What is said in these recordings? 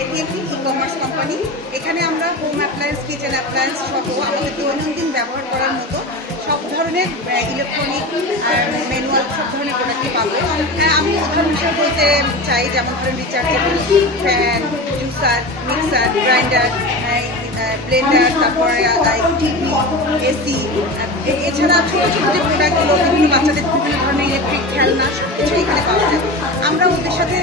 এটি একটি e-commerce company. এখানে আমরা হোম অ্যাপ্লায়েন্স, কিচেন অ্যাপ্লায়েন্স সহ আমাদের দৈনন্দিন ব্যবহার করার মতো সব ধরনের ইলেকট্রনিক আর ম্যানুয়াল সব ধরনের প্রোডাক্টই পাবো। আমি উদাহরণ হিসেবে বলতে চাই, যেমন ধরেন rechargeable fan, juicer, mixer, grinder, Blender, তারপরে টিভি, এসি, এছাড়া ছোটো ছোটো যে প্রোডাক্টগুলো, বিভিন্ন বাচ্চাদের বিভিন্ন ধরনের ইলেকট্রিক খেলনা সব কিছু এখানে পাওয়া যায়। আমরা ওদের সাথে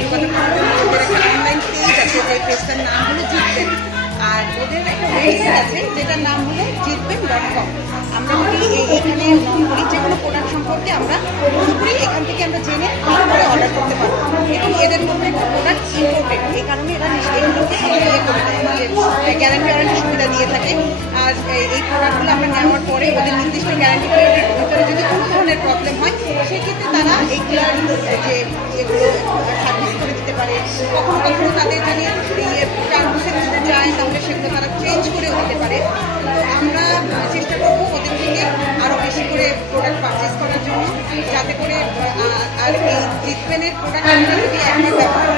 যোগাযোগ করার জন্য ওদের একটা অনলাইন পেজ আছে, যে পেজটার নাম হলো জিতবেন, আর ওদের একটা ওয়েবসাইট আছে যেটার নাম হলো jitben.com। আমরা যদি এখানে নক করি, যে কোনো প্রোডাক্ট সম্পর্কে আমরা পুরোপুরি এখান থেকে আমরা জেনে তারপরে অর্ডার করতে পারবো। এবং এদের মধ্যে একটা প্রোডাক্ট ইম্পোর্টেড, এই কারণে এরা এগুলোকে করে দেয়, যে গ্যারান্টি ওয়ারেন্টি সুবিধা দিয়ে থাকে। আর এই প্রোডাক্টগুলো আমরা নেওয়ার পরে ওদের নির্দিষ্ট গ্যারান্টি পিরিয়ডের ভিতরে যদি কোনো ধরনের প্রবলেম হয়, সেক্ষেত্রে তারা এইগুলোর যে এগুলো সার্ভিস করে দিতে পারে। কখনো কখনো তাদের যদি ট্রান্সফার দিতে চায়, তাহলে সেগুলো তারা চেঞ্জ করেও দিতে পারে। তো আমরা চেষ্টা করবো ওদের থেকে আরও বেশি করে প্রোডাক্ট পারচেস করার জন্য, যাতে করে আর এই জিতবেনের প্রোডাক্ট যদি একবার ব্যবহার